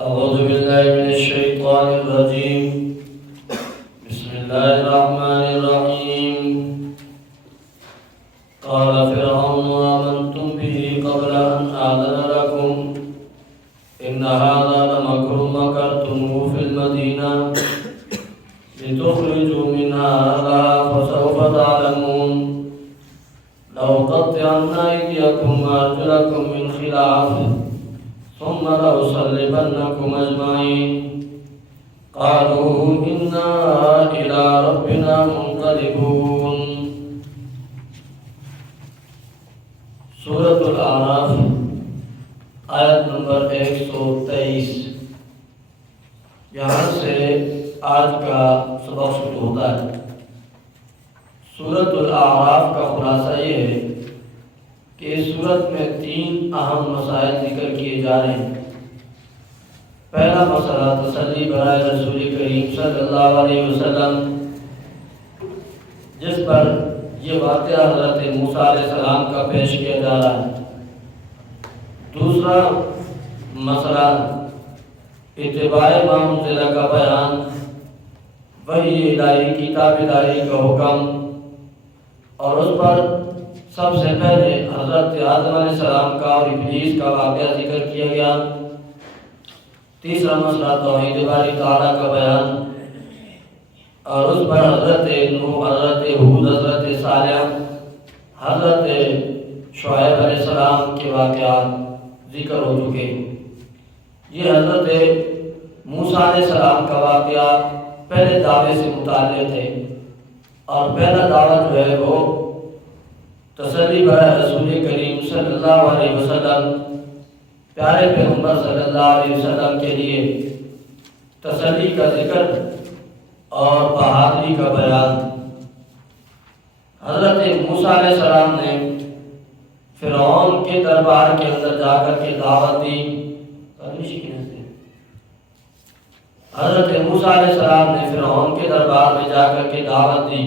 أعوذ بالله من الشيطان الرجيم. بسم الله الرحمن الرحيم. قال فرعون آمنتم به قبل أن آذن لكم إن هذا لمكر مكرتموه في المدينة لتخرجوا منها أهلها فسوف تعلمون لأقطعن أيديكم وأرجلكم من خلاف ثم لأصلبنكم أجمعين قالوا إنا إلى ربنا منقلبون. سورۃ الاعراف آیت نمبر 123. یہاں سے آج کا سبق شروع ہوتا ہے. سورۃ الاعراف کا خلاصہ یہ ہے کہ اس سورت میں 3 اہم مسائل ذکر کیے جا رہے ہیں. پہلا مسئلہ تسلی برائے رسول کریم صلی اللہ علیہ وسلم، جس پر یہ واقعہ حضرت موسیٰ علیہ السلام کا پیش کیا جا رہا ہے. دوسرا مسئلہ اتباع ما انزل کا بیان، وحی الہی کی تابعداری کا حکم، اور اس پر سب سے پہلے حضرت آدم علیہ السلام کا اور ابلیس کا واقعہ ذکر کیا گیا. تیسرا مسئلہ توحید باری تعالیٰ کا بیان، اور اس پر حضرت نوح، حضرت ہود، حضرت صالح، حضرت شعیب علیہ السلام کے واقعات ذکر ہو چکے. یہ حضرت موسیٰ علیہ السلام کا واقعہ پہلے دعوے سے متعلق ہے، اور پہلا دعویٰ جو ہے وہ تسلی برائے رسول کریم صلی اللہ علیہ وسلم، پیارے پیغمبر صلی اللہ علیہ وسلم کے لیے تسلی کا ذکر اور بہادری کا بیان. حضرت موسیٰ علیہ السلام نے فرعون کے دربار کے اندر جا کر کے دعوت دی. حضرت موسیٰ علیہ السلام نے فرعون کے دربار میں جا کر کے دعوت دی.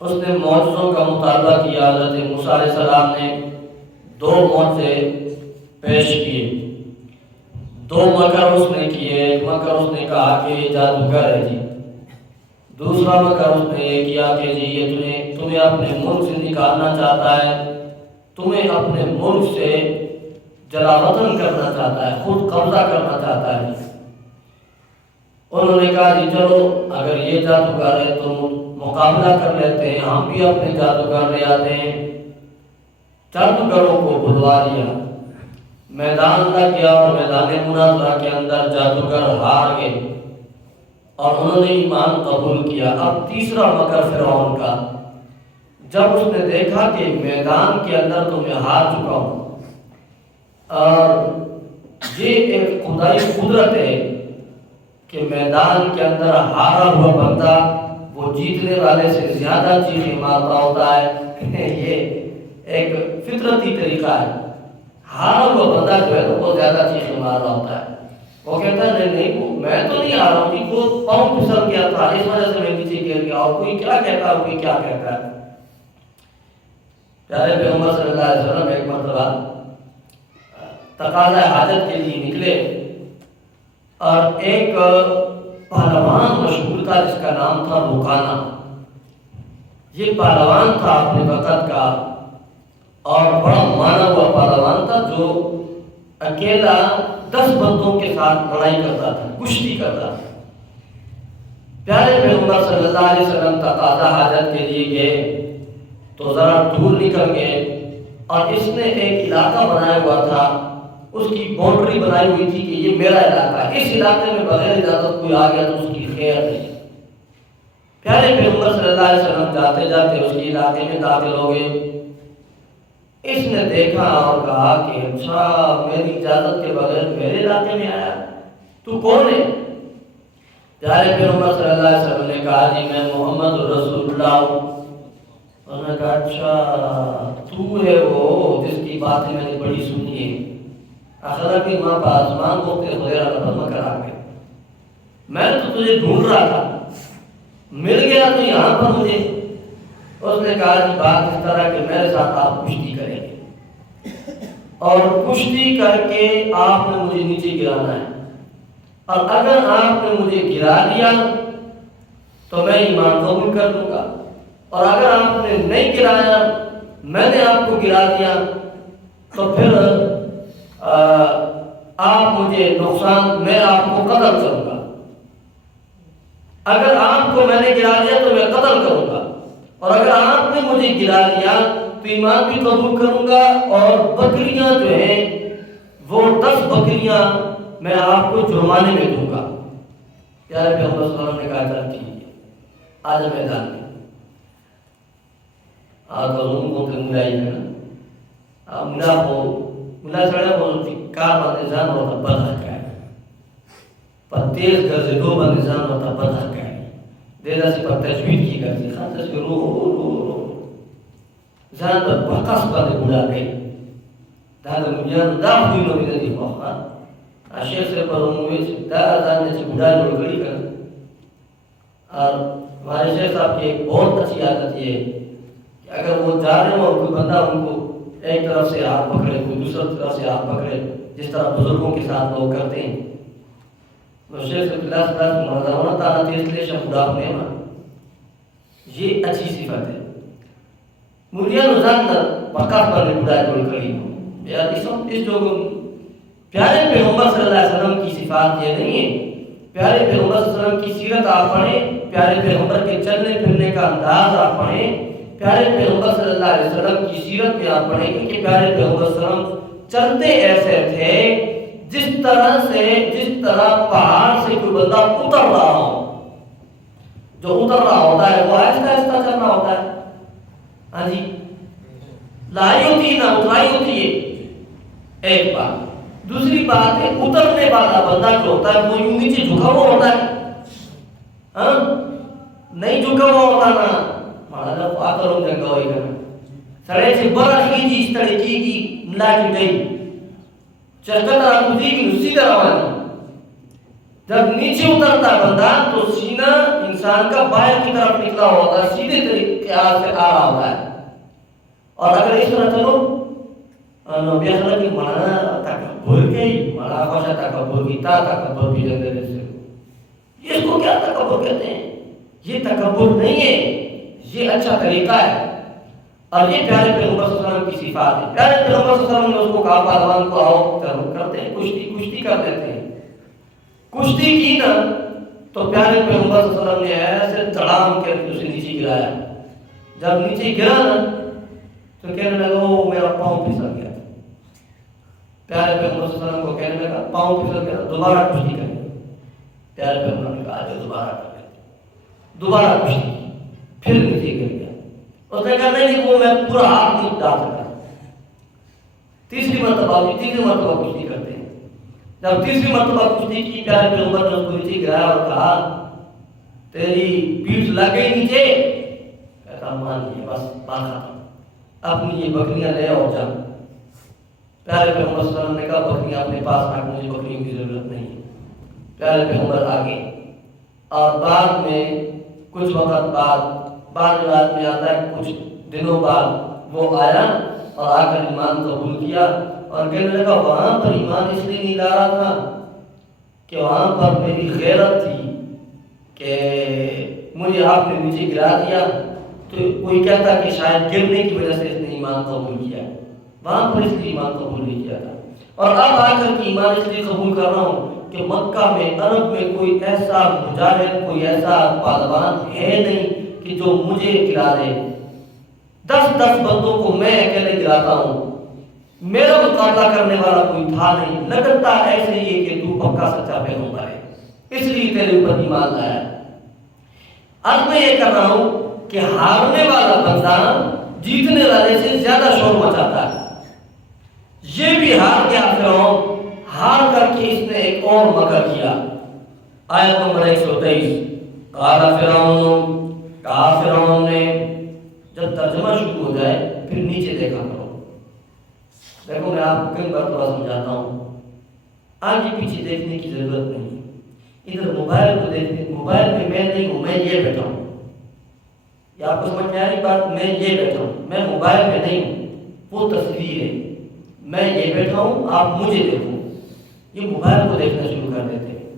اس نے معجزوں کا مطالبہ کیا. حضرت موسیٰ علیہ السلام نے 2 معجزے پیش کیے. 2 مکر اس نے کیے. ایک مکر اس نے کہا کہ یہ جادوگر ہے جی. دوسرا مکر اس نے یہ کیا کہ جی یہ تمہیں اپنے ملک سے نکالنا چاہتا ہے، تمہیں اپنے ملک سے جلا وطن کرنا چاہتا ہے، خود قبضہ کرنا چاہتا ہے. انہوں نے کہا جی چلو اگر یہ جادوگر ہے تو مقابلہ کر لیتے ہیں، ہم بھی اپنے جادوگر لے آتے ہیں. جادوگروں کو بلوا لیا، میدان لگ گیا، اور میدان مناظرہ کے اندر جادوگر ہار گئے اور انہوں نے ایمان قبول کیا. اب تیسرا مکر فرعون کا، جب اس نے دیکھا کہ میدان کے اندر تو میں ہار چکا ہوں اور یہ ایک خدائی قدرت ہے کہ میدان کے اندر ہارا ہوا بندہ وہ جیتنے والے سے زیادہ چیخیں مارتا ہوتا ہے. یہ ایک فطرتی طریقہ ہے. ہارا ہوا بندہ جو ہے وہ زیادہ چیخیں مار رہا ہوتا ہے. وہ کہتا ہے نہیں میں تو نہیں ہارا ہوں، وہ پاؤں پھسل گیا تھا اس وجہ سے میں نیچے گر گیا، اور کوئی کیا کہتا ہے کوئی کیا کہتا ہے. پیارے پیغمبر صلی اللہ علیہ وسلم ایک مرتبہ تقاضۂ حاجت کے لیے نکلے، اور ایک پہلوان مشہور تھا جس کا نام تھا رکانہ. یہ پہلوان تھا اپنے وقت کا، اور بڑا مانا ہوا پہلوان تھا جو اکیلا 10 بندوں کے ساتھ لڑائی کرتا تھا، کشتی کرتا تھا. پیارے پیغمبر صلی اللہ علیہ وسلم تقاضۂ حاجت کے لیے گئے تو ذرا دور نکل گئے، اور اس نے ایک علاقہ بنایا ہوا تھا، اس کی باؤنڈری بنائی ہوئی تھی کہ یہ میرا علاقہ ہے، اس علاقے میں بغیر اجازت کوئی آ گیا تو اس کی خیر نہیں. پیارے پیغمبر صلی اللہ علیہ وسلم جاتے جاتے اس کے علاقے میں داخل ہو گئے. اس نے دیکھا اور کہا کہ اچھا میری اجازت کے بغیر میرے علاقے میں آیا، تو کون ہے؟ پیارے پیغمبر صلی اللہ علیہ وسلم نے کہا جی میں محمد رسول اللہ ہوں. انہوں نے کہا اچھا تو ہے وہ جس کی باتیں میں نے بڑی سنی ہے، آخرہ کی ماں پا آسمان کو اپنے غیر رحمہ کرا کے میں تو تجھے ڈھونڈ رہا تھا، مل گیا تو یہاں پر مجھے. اس نے کہا کہ بات اس طرح کہ میرے ساتھ آپ کشتی کریں گے. اور کشتی کر کے آپ نے مجھے نیچے گرانا ہے، اور اگر آپ نے مجھے گرا دیا تو میں ایمان قبول کر دوں گا، اور اگر آپ نے نہیں گرایا، میں نے آپ کو گرا دیا، تو پھر آپ مجھے نقصان، میں آپ کو قتل کروں گا۔ اگر آپ کو میں نے گرا دیا تو میں قتل کروں گا، اور اگر آپ نے مجھے گرا دیا تو ایمان بھی قبول کروں گا، اور بکریاں جو ہیں وہ 10 بکریاں میں آپ کو جرمانے میں دوں گا۔ پیارے پیغمبر صلی اللہ علیہ وسلم نے کہا چل ٹھیک ہے، آج میدان میں آپ لوگوں کو ملائی ہے ملا ہو ملا چڑھا بولتی کار باندې ځان ورته بدل کړي، په تیز ګرځېدو باندې ځان ورته بدل کړي، دې داسې په تجوید کې ګرځي، خاص داسې رو ځان په قص باندې بوډا کوي، دا د مليانو دا خویونه مې نه دي خوښه، شیخ صاحب پر وویل چې دا ځان یې چې بوډا جوړ کړي که نه، اور ہمارے شیخ صاحب کی ایک بہت اچھی عادت یہ ہے کہ اگر وہ جا رہے ہوں اور کوئی بندہ ان کو ایک طرف سے ہاتھ پکڑے، کوئی دوسری طرف سے ہاتھ پکڑے، جس طرح بزرگوں کے ساتھ لوگ کرتے ہیں، تو شیخ صاحب اللہ صلی اللہ مرضاونہ تعالیٰ تیز لے شب خدا اپنے ماں، یہ اچھی صفت ہے۔ ملیان رضان در مقام پر خدا جوڑ کری ہوں، اس جو پیارے پیغمبر صلی اللہ علیہ وسلم کی صفات یہ نہیں ہے۔ پیارے پیغمبر صلی اللہ علیہ وسلم کی سیرت آپ پڑھیں، پیارے پیغمبر کے چلنے پھرنے کا انداز آپ پڑھیں، پیارے پیغمبر صلی اللہ علیہ وسلم کی سیرت میں آپ پڑھیں، کیونکہ پیارے پیغمبر صلی اللہ علیہ وسلم چلتے ایسے تھے جس طرح پہاڑ سے کوئی بندہ اتر رہا ہو، جو اتر رہا ہوتا ہے وہ آہستہ آہستہ چلنا ہوتا ہے، ہاں جی، لائی ہوتی ہے نہ اترائی ہوتی ہے، ایک بات۔ دوسری بات ہے اترنے والا بندہ جو ہوتا ہے وہ یوں نیچے جھکا ہوا ہوتا ہے، ہاں نہیں جھکا ہوا ہوتا نا، ماڑا جب آکر ہوں جنگا ہوئی کرنا سڑے سے بڑا ہی جی اس طرح کی ملا کی گئی چرکت آکو دی کی اسی طرح روانی، جب نیچے اترتا بندہ تو سینہ انسان کا باہر کی طرف نکلا ہوتا ہے، سیدھے طریقے سے آ رہا ہوتا ہے، اور اگر اس طرح چلو نبی اخلاق کی مانا تکبر کی مانا خوشا تکبر کی تا تکبر کی جنگل سے، اس کو کیا تکبر کہتے ہیں؟ یہ تکبر نہیں ہے، یہ اچھا طریقہ ہے، اور یہ پیارے پیغمبر صلی اللہ علیہ وسلم کی صفات ہے۔ پیارے پیغمبر صلی اللہ علیہ وسلم نے اس کو کہا پہلوان کو آؤ کرتے ہیں کشتی کر دیتے ہیں، کشتی کی نا تو پیارے پیغمبر صلی اللہ علیہ وسلم نے ایسے تڑام کر کے اسے نیچے گرایا، جب نیچے گرا نا تو کہنے لگا وہ میرا پاؤں پھسل گیا، پیارے پیغمبر صلی اللہ علیہ وسلم کو کہنے لگا پاؤں پھسل گیا دوبارہ کشتی کریں، پیارے پیغمبر نے کہا دوبارہ کر لیں، دوبارہ کشتی پھر نیچے گر گیا، اس نے کہا نہیں وہ میں پورا ہاتھ نہیں ڈال سکا، تیسری مرتبہ کشتی کرتے ہیں، جب تیسری مرتبہ کشتی کی پیارے پیغمبر نے اس کو نیچے گرایا اور کہا تیری پیٹھ لگ گئی نیچے، کہتا مان لیا بس بات ختم، اپنی یہ بکریاں لے اور جا۔ پیارے پیغمبر صلی اللہ علیہ وسلم نے کہا بکریاں اپنے پاس رکھ، مجھے بکریوں کی ضرورت نہیں ہے۔ پیارے پیغمبر آگے، اور بعد میں کچھ وقت بعد روایت میں آتا ہے کچھ دنوں بعد وہ آیا اور آ کر ایمان قبول کیا، اور کہنے لگا وہاں پر ایمان اس لیے نہیں لا رہا تھا کہ وہاں پر میری غیرت تھی کہ مجھے آپ نے نیچے گرا دیا تو کوئی کہتا کہ شاید گرنے کی وجہ سے اس نے ایمان قبول کیا، وہاں پر اس لیے ایمان قبول نہیں کیا تھا، اور اب آ کر کے ایمان اس لیے قبول کر رہا ہوں کہ مکہ میں عرب میں کوئی ایسا مجاہد کوئی ایسا پہلوان ہے نہیں کہ جو مجھے گرا دے، 10 بندوں کو میں اکیلے گراتا ہوں، میرا مقابلہ کرنے والا کوئی تھا نہیں، لگتا ایسے ہی کہ تو پکا سچا پیغمبر ہے، اس لیے تیرے اوپر ایمان لایا۔ اب میں یہ کر رہا ہوں کہ ہارنے والا بندہ جیتنے والے سے زیادہ شور مچاتا ہے، یہ بھی ہار گیا فرعون، ہار کر کے اس نے ایک اور مکر کیا۔ آیت نمبر 123 کہا فرعون نے، جب ترجمہ شروع ہو جائے پھر نیچے دیکھا کرو، دیکھو میں آپ کو کئی بار تھوڑا سمجھاتا ہوں، آگے پیچھے دیکھنے کی ضرورت نہیں، ادھر موبائل کو دیکھنے، موبائل میں میں نہیں ہوں، میں یہ بیٹھا ہوں، یہ آپ کو سمجھ میں آ رہی بات، میں یہ بیٹھا ہوں، میں موبائل میں نہیں ہوں، وہ تصویر ہے، میں یہ بیٹھا ہوں آپ مجھے دیکھو، یہ موبائل کو دیکھنا شروع کر دیتے ہیں۔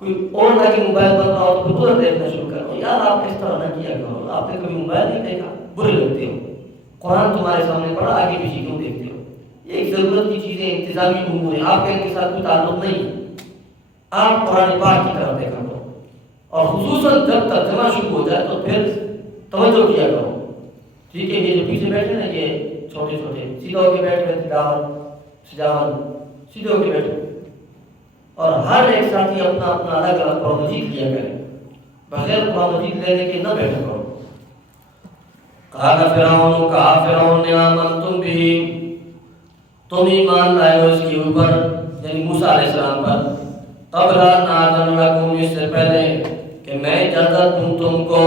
کوئی اور نہ کہ موبائل بن رہا ہو تو خود دیکھنا شروع کرو، یار آپ اس طرح نہ کیا کرو، آپ نے کبھی موبائل نہیں دیکھا، برے لگتے ہو، قرآن تمہارے سامنے پڑھا، آگے پیچھے کیوں دیکھتے ہو؟ یہ ایک ضرورت کی چیزیں، انتظامی امور ہے، آپ کا ان کے ساتھ کوئی تعلق نہیں ہے، آپ قرآن پاک کی طرف دیکھا کرو، اور خصوصاً جب ترجمہ شروع ہو جائے تو پھر توجہ کیا کرو، ٹھیک ہے؟ یہ جو پیچھے بیٹھے نا یہ چھوٹے چھوٹے، سیدھا ہو کے بیٹھ رہے، سیدھے ہو کے بیٹھو، اور ہر ایک ساتھی اپنا اپنا الگ الگ قرآن مجید لیا کرے، بغیر قرآن مجید لینے کے نہ بیٹھا کرو۔ قال فرعون، کہا فرعون نے، آمنتم بھی، تم ایمان لائے ہو اس کے اوپر، یعنی موسیٰ علیہ السلام پر، قبل ان آذن لکم، اس سے پہلے کہ میں اجازت دوں تم کو۔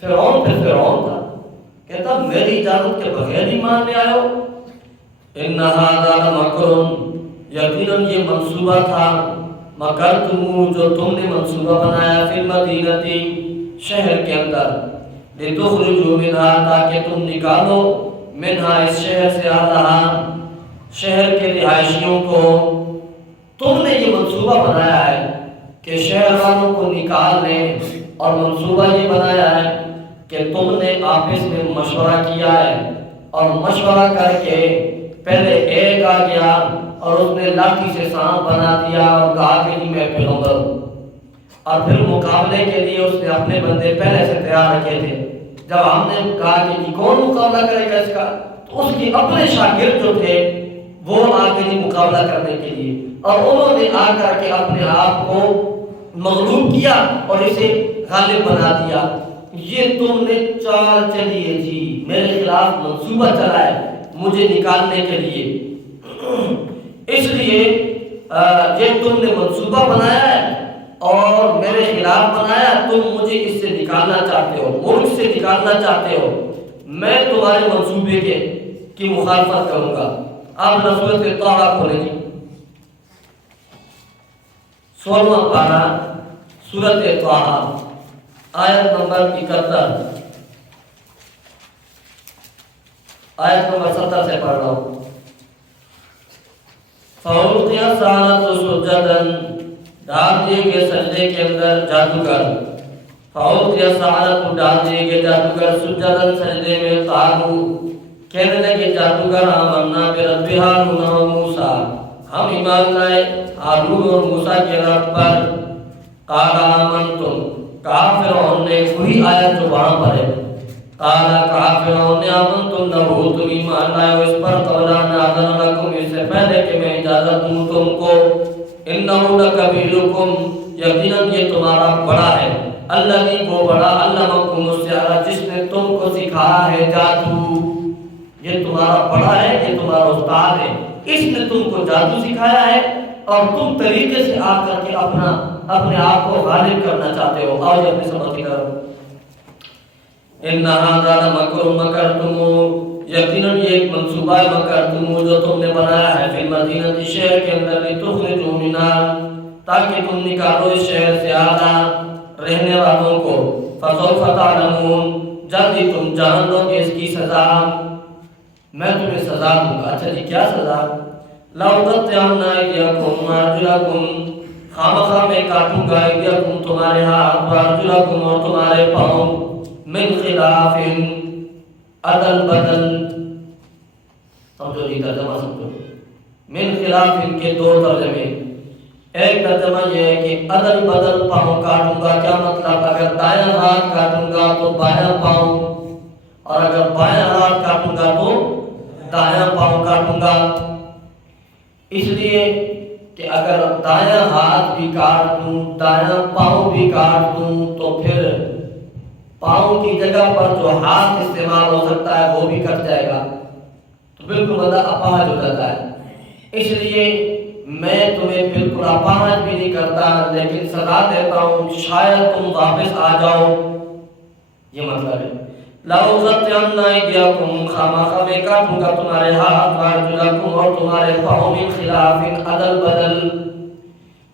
فرعون پھر فرعون تھا، کہتا میری اجازت کے بغیر ایمان لے آئے ہو؟ ان ھذا لمکر، یقیناً یہ منصوبہ تھا، مکرتم، جو تم نے منصوبہ بنایا، فی المدینہ، شہر کے اندر، لتخرجوا منہا، تاکہ تم نکالو، منہا، اس شہر سے، اہلہا، شہر کے رہائشیوں کو۔ تم نے یہ منصوبہ بنایا ہے کہ شہر والوں کو نکال لیں، اور منصوبہ یہ بنایا ہے کہ تم نے آپس میں مشورہ کیا ہے، اور مشورہ کر کے پہلے ایک آ گیا اور اس نے لاٹھی سے سانپ بنا دیا اور کہا کہ جی میں پیغمبر ہوں، اور پھر مقابلے کے لیے اس نے اپنے بندے پہلے سے تیار رکھے تھے۔ جب ہم نے کہا کہ جی کون مقابلہ کرے گا اس کا، تو اس کے اپنے شاگرد جو تھے وہ آ کے جی مقابلہ کرنے کے لیے، اور انہوں نے آ کر کے اپنے آپ کو مغلوب کیا اور اسے غالب بنا دیا۔ یہ تم نے چال چلی ہے جی، میرے خلاف منصوبہ چلا ہے مجھے نکالنے کے لیے، اس لیے یہ تم نے منصوبہ بنایا ہے اور میرے خلاف بنایا، تم مجھے اس سے نکالنا چاہتے ہو، ملک سے نکالنا چاہتے ہو، میں تمہارے منصوبے کی مخالفت کروں گا۔ آپ سورۃ طٰہٰ کھولیں گے، 16واں پارہ، سورۃ طٰہٰ، آیت نمبر 71، آیت نمبر 70 سے پڑھ رہا ہوں۔ فَأُلْقِيَ السَّحَرَةُ سُجَّدًا، ڈال دیے گئے سجدے کے اندر جادوگر، فَأُلْقِيَ السَّحَرَةُ، ڈال دیے گئے جادوگر، سُجَّدًا، سجدے میں، قالوا، کہنے لگے جادوگر، آمنا برب ہارون و موسیٰ، ہم ایمان لائے ہارون اور موسیٰ کے رب پر۔ قال آمنتم، کہا فرعون نے، وہی آیت جو وہاں پر ہے، قال، کہا فرعون نے، آمنتم لہو، تم ایمان لائے ہو اس پر، قبل ان آذن لکم، اس سے پہلے کہ میں اجازت دوں تم کو، انہ لکبیرکم، یقیناً یہ تمہارا بڑا ہے، الذی، وہ بڑا، علمکم السحر، جس نے تم کو سکھایا ہے جادو، یہ تمہارا بڑا ہے، یہ تمہارا استاد ہے، اس نے تم کو جادو سکھایا ہے، اور تم طریقے سے آ کر کے اپنے آپ کو غالب کرنا چاہتے ہو۔ آؤ اپنے سبق کی طرف۔ ان ھذا لمکر مکرتموہ، یقیناً یہ ایک منصوبہ ہے، مکرتموہ، جو تم نے بنایا ہے، فی المدینہ، شہر کے اندر، لتخرجوا منہا، تاکہ تم نکالو اس شہر سے، اہلہا، رہنے والوں کو، فسوف تعلمون، جلد ہی تم جان لو گے اس کی سزا، میں تمہیں سزا دوں گا۔ اچھا جی کیا سزا؟ لَأُقَطِّعَنَّ أَيْدِيَكُمْ وَأَرْجُلَكُمْ، خامخواہ میں کاٹوں گا، ایدیکم، تمہارے ہاتھ، وَأَرْجُلَكُمْ، اور تمہارے پاؤں، من خلاف، عدل بدل، سمجھو جی ترجمہ سمجھو، من خلاف کے دو ترجمے، ایک ترجمہ یہ ہے کہ عدل بدل پاؤں کاٹوں گا، کیا مطلب؟ اگر دائیں ہاتھ کاٹوں گا تو بایاں پاؤں، اور اگر بایاں ہاتھ کاٹوں گا تو دایاں پاؤں کاٹوں گا، اس لیے کہ اگر دایاں ہاتھ بھی کاٹ دوں، دایاں پاؤں بھی کاٹ دوں، تو پھر پاؤں کی جگہ پر جو ہاتھ استعمال ہو سکتا ہے وہ بھی کٹ جائے گا، تو بالکل بندہ اپاہج ہو جاتا ہے۔ اس لیے میں تمہیں بالکل اپاہج بھی نہیں کرتا، لیکن سزا دیتا ہوں، شاید تم واپس آ جاؤ، یہ مطلب ہے۔ لَأُقَطِّعَنَّ أَيْدِيَكُمْ، خامخواہ میں کاٹوں گا تمہارے ہاتھ، وَأَرْجُلَكُمْ، اور تمہارے پاؤں، من خلاف، عدل بدل،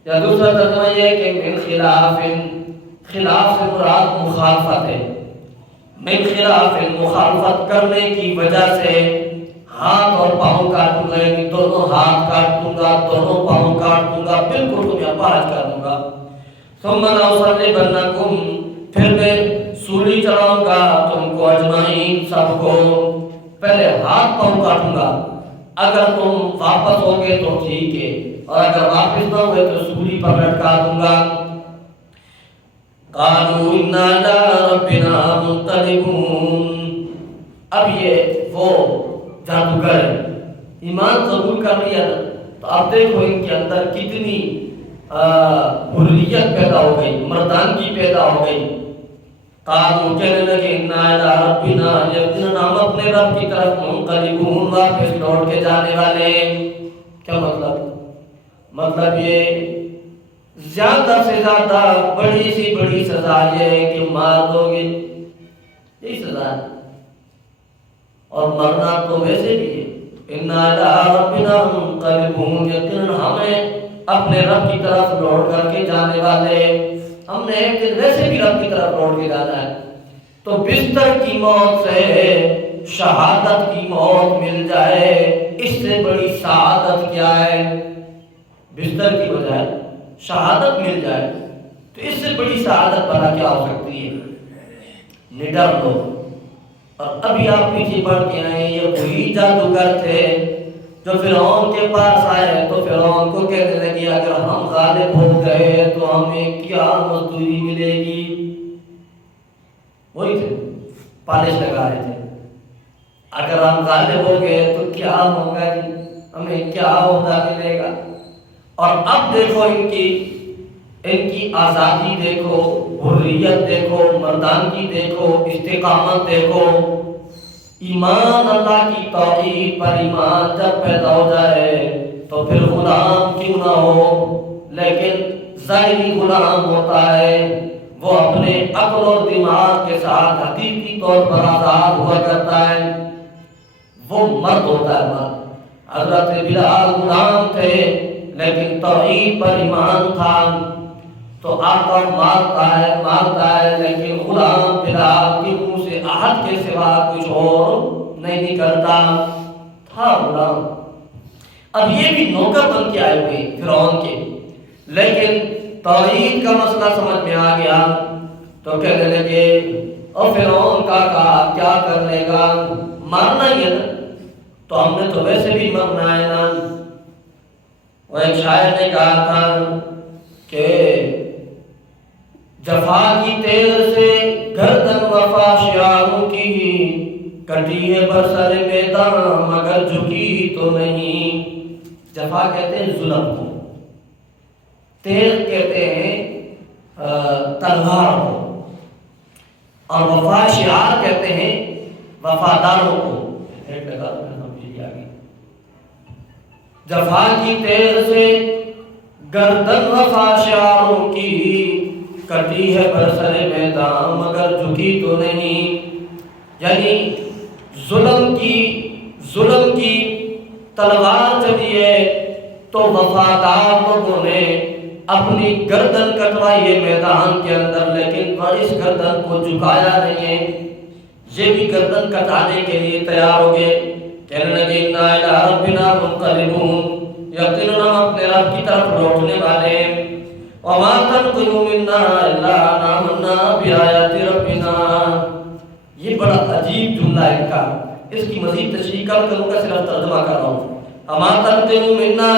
یا دوسرا ترجمہ یہ ہے کہ من خلاف، خلاف سے مراد مخالفت ہے، من خلاف، مخالفت کرنے کی وجہ سے، ہاتھ اور پاؤں کاٹوں گا، یعنی دونوں ہاتھ کاٹ دوں گا، دونوں پاؤں کاٹ دوں گا، بالکل تمہیں اپاہج کر دوں گا۔ ثم لأصلبنکم، پھر میں سولی چڑھاؤں گا تم کو اجمعین سب کو۔ پہلے ہاتھ پاؤں کاٹوں گا، اگر تم واپس ہوگے تو ٹھیک ہے، اور اگر واپس نہ ہوئے تو سولی پر لٹکا دوں گا۔ قالوا انا الى ربنا منقلبون، اب یہ وہ جادوگر ایمان قبول کر لیا نا، تو اب دیکھو ان کے اندر کتنی حریت پیدا ہو گئی، مردانگی پیدا ہو گئی۔ قالوا کہنے لگے انا الى ربنا، یقینا ہم اپنے رب کی طرف منقلبون، واپس لوٹ کے جانے والے۔ کیا مطلب یہ زیادہ سے زیادہ بڑی سی بڑی سزا یہ ہے کہ مار دو گے، یہی سزا ہے، اور مرنا تو ویسے بھی ہے۔ اِنَّا إِلَىٰ رَبِّنَا مُنقَلِبُونَ، یقیناً ہمیں اپنے رب کی طرف لوٹ کر کے جانے والے، ہم نے ایک دن ویسے بھی رب کی طرف لوٹ کے جانا ہے۔ تو بستر کی موت سے شہادت کی موت مل جائے، اس سے بڑی سعادت کیا ہے؟ بستر کی بجائے شہادت مل جائے تو اس سے بڑی سعادت بڑا کیا ہو سکتی ہے؟ نڈر لو۔ اور ابھی آپ پیچھے پڑھ کے آئے، یہ وہی جادوگر تھے جو فرعون کے پاس آئے تو فرعون کو کہنے لگے اگر ہم غالب ہو گئے تو ہمیں کیا مزدوری ملے گی؟ وہی تھے، پالش لگا رہے تھے، اگر ہم غالب ہو گئے تو کیا ہوگا جی، ہمیں کیا عہدہ ملے گا؟ اور اب دیکھو ان کی آزادی دیکھو، حریت دیکھو، مردانگی دیکھو، استقامت دیکھو۔ ایمان اللہ کی توحید پر ایمان جب پیدا ہو جائے تو پھر غلام کیوں نہ ہو، لیکن ظاہری غلام ہوتا ہے، وہ اپنے عقل اور دماغ کے ساتھ حقیقی طور پر آزاد ہوا کرتا ہے، وہ مرد ہوتا ہے، مرد۔ حضرت بلال غلام تھے لیکن توحید پر ایمان تھا، تو آقا مارتا ہے لیکن غلام بلال کے منہ سے عہد کے سوا کچھ اور نہیں نکلتا تھا غلام۔ اب یہ بھی نوکر بن کے آئے ہوئے فرعون کے، لیکن توحید کا مسئلہ سمجھ میں آ گیا تو کہنے لگے اور فرعون کا کہا کیا کر لے گا، مارنا ہی ہے نا، تو ہم نے تو ویسے بھی مرنا ہے نا۔ وہ ایک شاعر نے کہا تھا کہ جفا کی تیز سے گردن وفا شیاروں کی، کٹی ہے برسر میدان مگر جھکی تو نہیں۔ جفا کہتے ہیں ظلم کو، تیز کہتے ہیں تلوار کو، اور وفا شیار کہتے ہیں وفاداروں کو۔ جفا کی تیر سے گردن وفا شیاروں کی، کٹی ہے برسر میدان مگر جھکی تو نہیں۔ یعنی ظلم کی تلوار چلی ہے تو وفادار لوگوں نے اپنی گردن کٹوائی ہے میدان کے اندر، لیکن اس گردن کو جھکایا نہیں ہے، یہ بھی گردن کٹانے کے لیے تیار ہو گئے۔ کہنے لگے انا الی ربنا منقلبون، یقیناً ہم اپنے رب کی طرف لوٹنے والے ہیں۔ وما تنقم منا الا ان آمنا بآیات ربنا، یہ بڑا عجیب جملہ ہے ان کا، اس کی مزید تشریح کروں گا، صرف ترجمہ کر رہا ہوں۔ وما تنقم منا،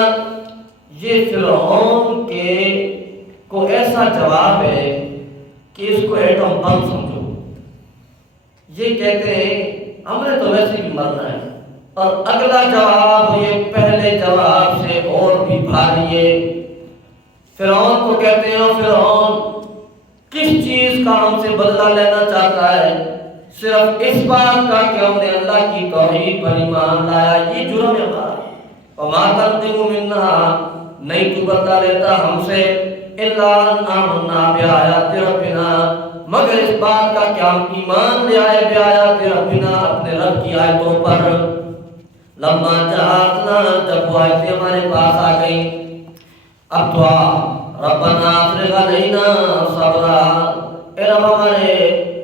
یہ فرعون کے کو ایسا جواب ہے کہ اس کو ایٹم بم سمجھو۔ یہ کہتے ہیں ہم نے تو ویسے بھی مرنا ہے، اور اگلا جواب یہ پہلے جواب سے اور بھی بھاری ہے۔ فرعون کو کہتے ہیں فرعون کس چیز کا ہم سے بدلہ لینا چاہتا ہے؟ صرف اس بات کا کہ ہم نے اللہ کی توحید پر ایمان لایا، یہ جرم ہے ہمارا۔ وما تنقم منا، نہیں تو بدلہ لیتا ہم سے، الا ان آمنا بآیات ربنا، مگر اس بات کا کہ ہم ایمان لے آئے بآیات ربنا، اپنے رب کی آیتوں پر۔ لما جاءتنا، جب وہ آیتیں ہمارے پاس آ گئی، اب دعا ربنا افرغ علینا صبرا، اے رب ہمارے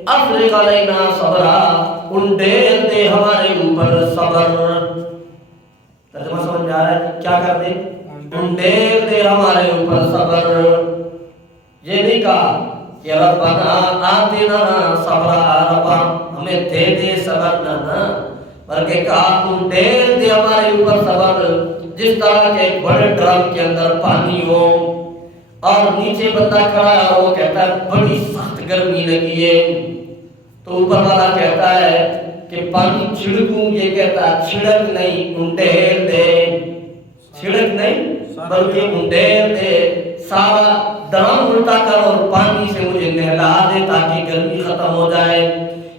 افرغ علینا صبرا، انڈیل دے ہمارے اوپر صبر۔ ترجمہ سمجھ میں آ رہا ہے؟ کیا کر دے؟ انڈیل دے ہمارے اوپر صبر. یہ نہیں کہا کہ ربنا آتنا صبرا، ربا ہمیں دے دے صبر، نہ، بلکہ کہا انڈیل دے ہمارے اوپر صبر. جس طرح کے ایک بڑے ڈرم کے اندر پانی ہو اور نیچے بندہ کھڑا ہے اور وہ کہتا ہے بڑی سخت گرمی لگی ہے، تو اوپر والا کہتا ہے کہ پانی چھڑکوں، یہ کہتا ہے چھڑک نہیں، انڈیل دے. چھڑک نہیں بلکہ انڈیل دے، سارا درم الٹا کر اور پانی سے مجھے نہلا دے تاکہ گرمی ختم ہو جائے.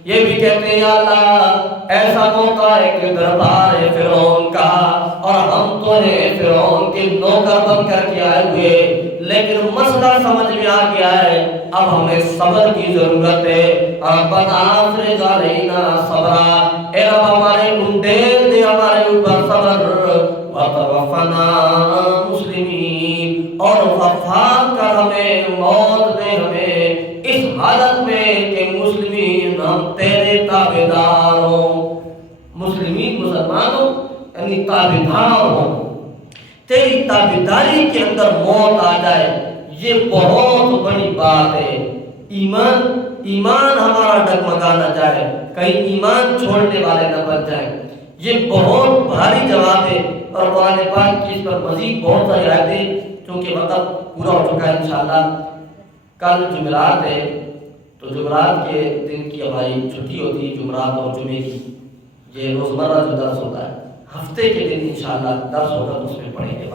یہ بھی کہتے ہیں یا اللہ ایسا موقع ہے کہ دربار ہے فرعون کا اور ہم تو ہیں فرعون کے نوکر بن کر کے آئے ہوئے، لیکن مسئلہ سمجھ میں آ گیا ہے، اب ہمیں صبر کی ضرورت ہے. ربنا افرغ علینا صبرا، اے رب ہمارے انڈیل دے ہمارے اوپر صبر. وتوفنا مسلمین، اور وفات کر ہمیں، موت دے ہمیں اس حالت میں کہ مسلمین ہم تیرے تابعدار ہوں. مسلمین مسلمان ہوں یعنی تابعدار ہوں، تیری تابعداری کے اندر موت آ جائے، یہ بہت بڑی بات ہے. ایمان ہمارا ڈگمگا نہ جائے، کہیں ایمان چھوڑنے والے نہ بن جائیں، یہ بہت بھاری جواب ہے. اور قرآن پاک کی اس پر مزید بہت ساری آیتیں، چونکہ وقت پورا ہو چکا ہے. انشاءاللہ کل جمعرات ہے، تو جمعرات کے دن کی ہماری چھٹی ہوتی ہے، جمعرات اور جمعے کی. یہ روزمرہ جو درس ہوتا ہے، ہفتے کے دن انشاءاللہ درس ہوگا، اس میں پڑھیں گے.